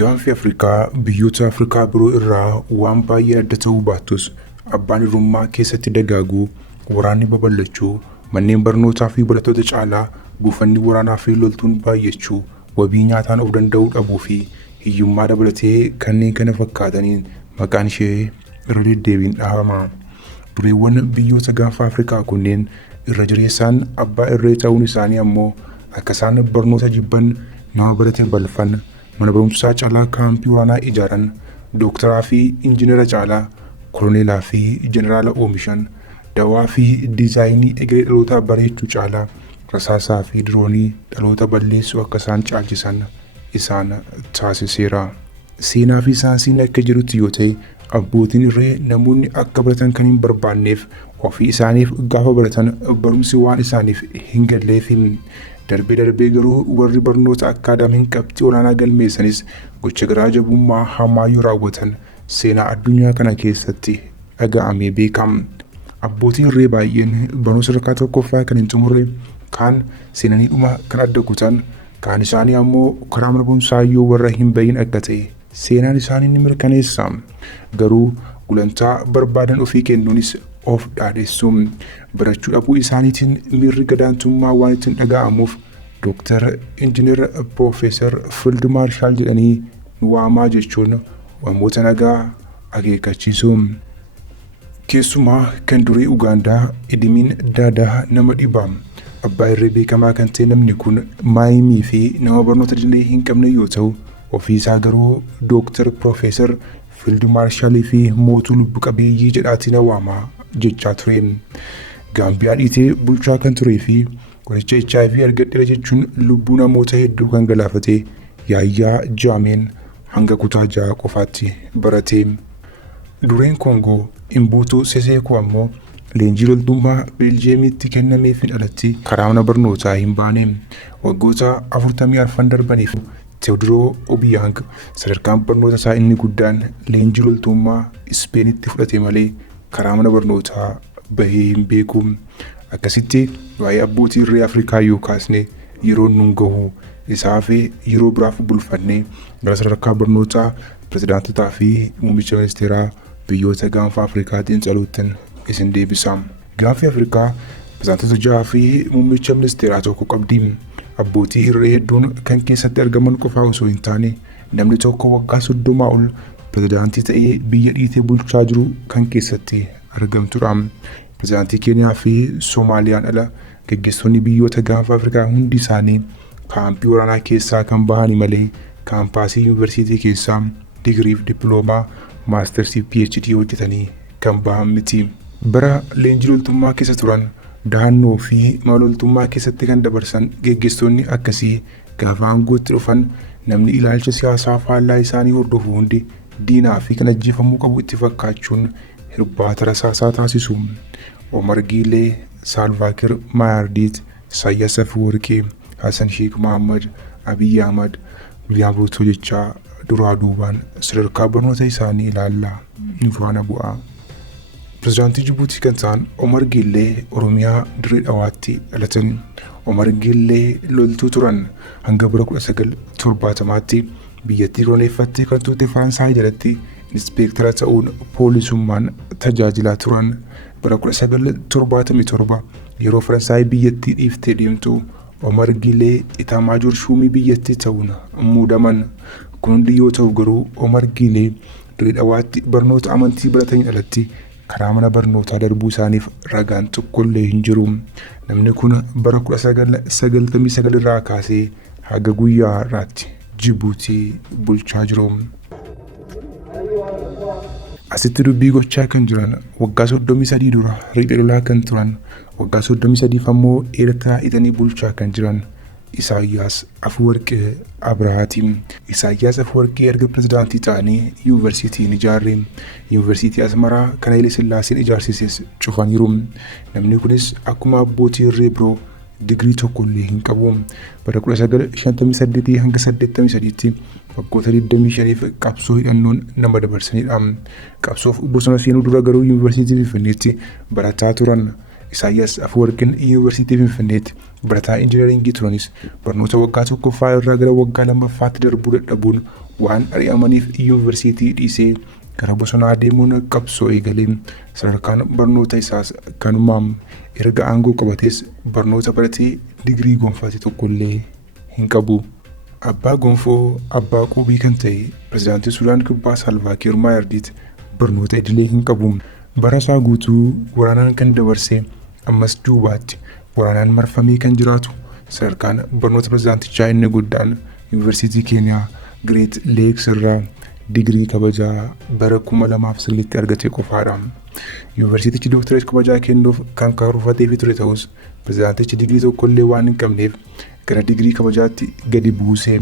Gaanfi Afrikaa biyyoota Afrikaa biroo irraa waan baay'ee adda ta'uu baattus abbaan irrummaa keessatti dagaaguu, waraanni babal'achuu, manneen barnootaa fi barattoota caalaa buufanni waraanaa fi loltuun baay'achuu, wabii nyaataan of danda'uu dhabuu fi hiyyummaa dabalatee kanneen kana fakkaataniin maqaan ishee irra deddeebiin dhahama. Dureewwan biyyoota Gaanfa Afrikaa kunneen irra jireessaan abbaa irree ta'uun isaanii ammoo akka isaan barnoota jibban, nama barate balfan, mana barumsaa caalaa kaampii waraanaa ijaaran, dooktaraa fi injiinera caalaa koloneelaa fi jeneraala oomishan, dawaa fi diizaayinii egeree dhalootaa bareechuu caalaa rasaasaa fi diroonii dhaloota balleessuu akka isaan caalchisan isaan taasiseera. Seenaa fi saayinsiin akka jirutti yoo ta'e abbootiin irree namoonni akka baratan kan hin barbaanneef ofii isaaniif gaafa baratan barumsi waan isaaniif hin galleef darbee garuu warri barnoota akkaadaamiin qabxii olaanaa galmeessanis gocha garaa jabummaa hamaa yoo raawwatan seenaa addunyaa kana keessatti dhaga'amee beekama. Abbootiin irree baay'een barnoota sadarkaa tokkoffaa kan hin xumurre, kaan seenaniidhuma kan adda kutan, kaan isaanii ammoo karaa mana barumsaa yoo warra hin bahin akka ta'e seenaan isaanii ni mirkaneessa. Garuu gulantaa barbaadan ofii kennuunis of dhaadheessu. Barachuu dhabuu isaaniitiin miirri gadaantummaa waan ittiin dhaga'amuuf Dooktar, Injiinar, Piroofeesar, Fiild Maarshaal jedhanii nu waamaa jechuun waamota nagaa akeekachiisu. Keessumaa kan durii Ugaandaa Idimiin Daadaa nama dhiba. Abbaa irree beekamaa kan ta'e namni kun maayimii fi nama barnoota idilee hin qabne yoo ta'u, ofii isaa garuu Dooktar, Piroofeesar, Fiild Maarshaalii fi mootuu lubbu qabeeyyii jedhaatiin waamaa jechaa ture. Gaambiyaa dhiitee bulchaa kan turee fi qoricha HIV argadheera jechuun lubbuu namoota hedduu kan galaafate Yaayyaa Jaameen hanga kutaa 6 qofaatti barate. Dureen Koongoo Imbuutuu Seseekoo ammoo leenjii loltummaa Beeljeemitti kennameefin alatti karaa mana barnootaa hin baane. Waggoota 44 darbaniif Teewdiroo Obiyaang sadarkaan barnoota isaa inni guddaan leenjii loltummaa Ispeenitti fudhate malee karaa mana barnootaa bahee hin beeku. Akkasitti waa'ee abbootii irree Afrikaa yoo kaasne yeroo nun gahu isaa fi yeroo biraaf bulfannee gara sadarkaa barnootaa pirezidaantotaa fi muummicha ministeeraa biyyoota Gaanfa Afrikaatiin caluutti isin deebisa. Gaanfi Afrikaa pirezidaantota 6 fi muummicha ministeeraa tokko qabdi. Abbootii irree hedduun kan keessatti argaman qofaa osoo hin taane namni tokko waggaa 30 ol pirezidaantii ta'ee biyya dhiitee bulchaa jiru kan keessatti argamtudha. Pirezidaantii Keeniyaa fi Soomaaliyaan ala gaggeessitoonni biyyoota Gaanfa Afrikaa hundi isaanii kaampii waraanaa keessaa kan bahani malee kaampaasii yuunivarsiitii keessaa digirii fi dippiloomaa maastersii PhD hojjetanii kan bahan miti. Bara leenjii loltummaa keessa turan dahannoo fi mala loltummaa keessatti kan dabarsan gaggeessitoonni akkasii gaafa aangootti dhufan namni ilaalcha siyaasaa faallaa isaanii hordofu hundi diinaa fi kan ajjeefamuu qabu itti fakkaachuun hirbaata rasaasaa taasisu. Omar Giilee, Saalvaakir Maayardiit, Isaayyaas Afwerqii, Hasan Sheek Mohaammed, Abiyyi Ahmad, William Ruuto jechaa duraa duubaan sadarkaa barnoota isaanii ilaallaa ni faana bu'a. Pirezidaantii Jibuutii kan ta'an Omar Giilee Oromiyaa Dirree Dhawaatti dhalatan. Omar Giilee loltuu turan hanga bara 1970tti biyyattii koloneeffattee kan turte Faransaay jalatti inspektara ta'uun poolisummaan tajaajilaa turan. Bara 1977 yeroo Faransaay biyyattii dhiiftee deemtu Omar Giilee Itaamaajoor shuumii biyyattii ta'uun muudaman. Kun hundi yoo ta'u garuu Omar Giilee Dirree Dhawaatti barnoota amantii baratanii alatti karaa mana barnootaa darbuu isaaniif ragaan tokkollee hin jiru. Namni kun bara 1999 irraa kaasee haga guyyaa har'aatti Jibuutii bulchaa jiru. Asitti dubbii gochaa kan jiran waggaa 33 dura riphee lolaa kan turan, waggaa 33 ammoo Eertiraa hidhanii bulchaa kan jiran Isaayyaas Afwerqii Abrahaati. Isaayyaas Afwerqii erga pirezidaantii ta'anii yuunivarsiitii ni ijaarre. Yuunivarsiitii Asmaraa kan Hayilee Sillaaseen ijaarsises cufaniiru. Namni kunis akkuma abbootii irree biroo digirii tokkollee hin qabu. Bara 1958 hanga 83tti waggoota 25f qabsoo hidhannoon nama dabarsanidha. Qabsoof bosona seenuu dura garuu yuunivarsiitii Finfinneetti barataa turan. Isaayyaas Afwerqiin Yuunivarsiitii Finfinneetti barataa injiinaringii turanis barnoota waggaa tokkoffaa irraa gara waggaa lammaffaatti darbuu dadhabuun waan ari'amaniif yuunivarsiitii dhiisee gara bosonaa deemuun qabsoo eegalee sadarkaan barnoota isaas kanumaan erga aangoo qabates barnoota baratee digirii gonfaate tokkollee hin qabu. Abbaa gonfoo abbaa qubii kan ta'e pirezidaantii Sudaan Kibbaa Saalvaa Kiir Maayardiit barnoota idilee hin qabu. Bara isaa guutuu waraanaan kan dabarse ammas duubaatti waraanaan marfamee kan jiraatu sadarkaan barnoota pirezidaantichaa inni guddaan yuunivarsiitii Keeniyaa Great Lakes irraa digirii kabajaa bara 2009 argate qofaadha. Yuunivarsiitichi dooktareet kabajaa kennuuf kan karoorfatee ture ta'us pirezidaantichi digirii tokkollee waan hin qabneef gara digirii kabajaatti gadi buusee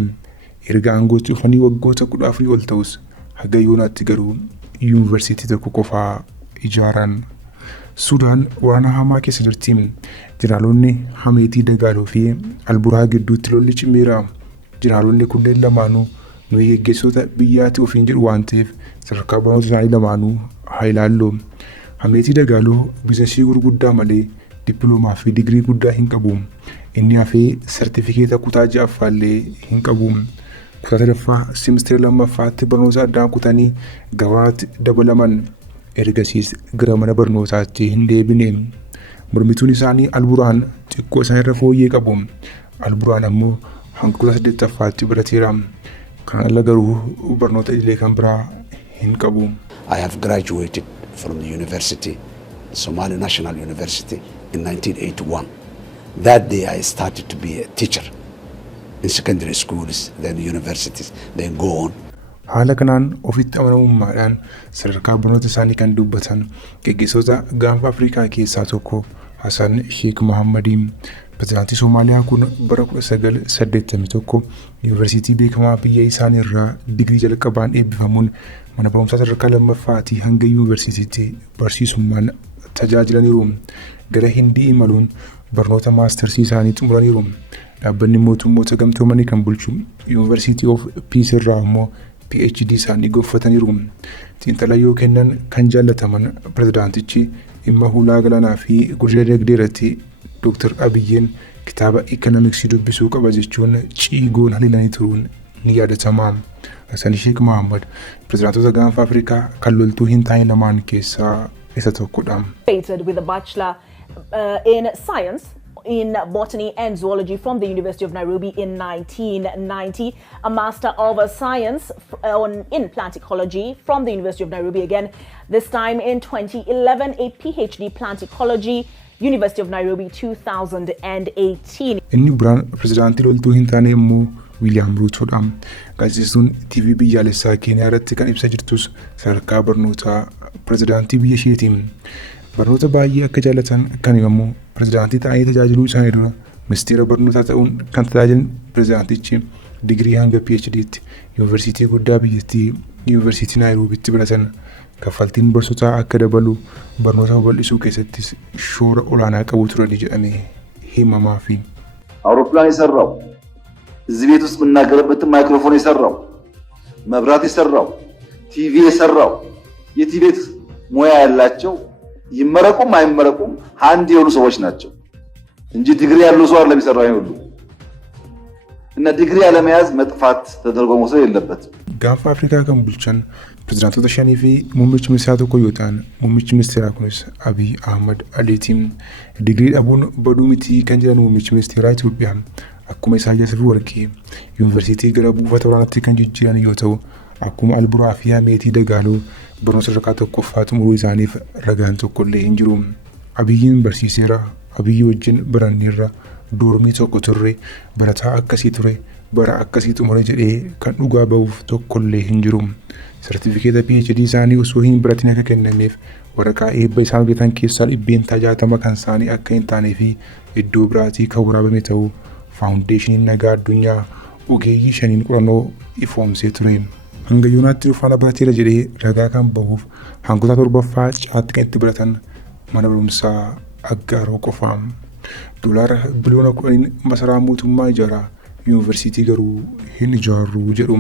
erga aangootti dhufanii waggoota 14 ol ta'us haga yoonaatti garuu yuunivarsiitii tokko qofaa ijaaran. Sudaan waraana hamaa keessa jirti. Jeneraaloonni Hameetii Dagaaloo fi Alburaa gidduutti lolli cimeera. Jeneraaloonni kunneen lamaanuu nuyi geggeessitoota biyyaatti ofiin jedhu waan ta'eef sadarkaa barnoota isaanii lamaanuu haa ilaallu. Hameetii Dagaaloo biizinasii gurguddaa malee dippiloomaa fi digirii guddaa hin qabu. Inni hafee sertifikeeta kutaa ja'affaallee hin qabu. Kutaa sadaffaa seemisteera lammaffaatti barnoota addaan kutanii gabaatti dabalaman. Ergasiis gara mana barnootaatti hin deebine. Mormituun isaanii Alburaan xiqqoo isaan irra fooyyee qabu. Alburaan ammoo hanga kutaa 8ffaatti barateera. Kan ala garuu barnoota idilee kan biraa hin qabu. I have graduated from the university, Somali National University in 1981. That day I started to be a teacher in secondary schools, then universities, then go on. Haala kanaan ofitti amanamummaadhaan sadarkaa barnoota isaanii kan dubbatan geggeessitoota gaanfa Afrikaa keessaa tokko Hassan Sheikh Mohammadiin. Pirezidaantii Soomaaliyaa kun bara 1981 yuunivarsiitii beekamaa biyya isaanii irraa digirii jalqabaan eebbifamuun mana barumsaa sadarkaa lammaffaatii hanga yuunivarsiitiitti barsiisummaan tajaajilaniiru. Gara Hindii imaluun barnoota maastersii isaanii xumuraniiru. Dhaabbanni mootummoota gamtoomanii kan bulchu University of Peace irraa immoo PhD isaanii gonfataniiru. Xiinxalaa kennan kan jaallataman pirezidaantichi dhimma hulaa galaanaa fi guddina dinagdee irratti Dr. Abiyyiin kitaaba Economics dubbisuu qaba jechuun ciigoon haliilanii turuun ni yaadatama. Hassan Sheikh Mohammed pirezidaantota gaanfa Afrikaa kan loltuu hin taane lamaan keessaa isa tokkodha. With a bachelor in science in botany and zoology from the University of Nairobi in 1990, a master of science in plant ecology from the University of Nairobi again, this time in 2011, a PhD plant ecology, University of Nairobi 2018. Inni biraan pirezidaantii loltuu hin taane immoo William Ruutoodha. Gaazexeessituun TV biyyaalessaa Keeniyaa irratti kan ibsa jirtus sadarkaa barnootaa pirezidaantii biyya isheetiin. Barnoota baay'ee akka jaallatan kan yommuu pirezidaantii ta'anii tajaajiluu isaanii dura ministeera barnootaa ta'uun kan tajaajilan pirezidaantichi digirii hanga PhD'tti yuunivarsiitii guddaa biyyattii yuunivarsiitii Naayiroobiitti baratan. Kaffaltiin barsiisotaa akka dabalu barnoota babal'isuu keessattis shoora olaanaa qabu turani jedhamee himamaafi. አውሮፕላን የሰራው እዚህ ቤት ውስጥ የምናገርበት ማይክሮፎን የሰራው መብራት የሰራው ቲቪ የሰራው የቲቪ ቤት ሙያ ያላቸው ይመረቁም አይመረቁም አንድ የሆኑ ሰዎች ናቸው እንጂ ዲግሪ ያለው ሰው አይደለም የሚሰራው ይሁሉ እና ዲግሪ ያለመያዝ መጥፋት ተደርጎ መውሰድ የለበትም። ጋንፋ አፍሪካ kan bulchan pirezidaantota shanii fi muummichi ministeeraa tokko yoo ta'an muummichi ministeeraa kunis Abiy Ahmed Aliitiin digirii dhabuun baduu miti kan jedhan muummichi ministeeraa Itoophiyaa akkuma Isaayyaas Afwerqii yuunivarsiitii gara buufata waraanaatti kan jijjiiran yoo ta'u akkuma Alburaa fi Hameetii Dagaaloo barnoota sadarkaa tokkoffaa xumuruu isaaniif ragaan tokkollee hin jiru. Abiyyiin barsiiseera. Abiyyi wajjin baranneerra doormii tokko turre barataa akkasii ture bara akkasii xumure jedhee kan dhugaa ba'uuf tokkollee hin jiru. Sertifikeeta PhD isaanii osoo hin baratin akka kennameef waraqaa eebba isaan hojjetan keessaa 60 kan isaanii akka hin taanee fi iddoo biraatii kan waraabame ta'uu faawundeeshiniin nagaa addunyaa ogeeyyii 5 qorannoo ifoomsee ture. Hanga yoonaatti dhufaana barateera jedhee ragaa kan ba'uuf hangoota 7ffaa caatti kan itti baratan mana barumsaa aggaaroo qofaa. Doolaara biliyoona 10 masaraa mootummaa ijaaraa yuunivarsiitii garuu hin ijaarru jedhu.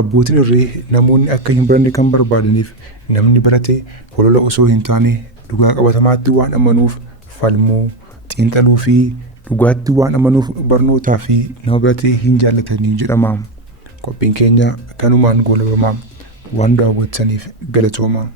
Abbootiin irree namoonni akka hin baranne kan barbaadaniif namni barate holola osoo hin taane dhugaa qabatamaatti waan amanuuf falmuu, xiinxaluu fi dhugaatti waan amanuuf barnootaa fi nama baratee hin jaallatanii jedhama. Qophiin keenya kanumaan goolabama. Waan daawwattaniif galatooma.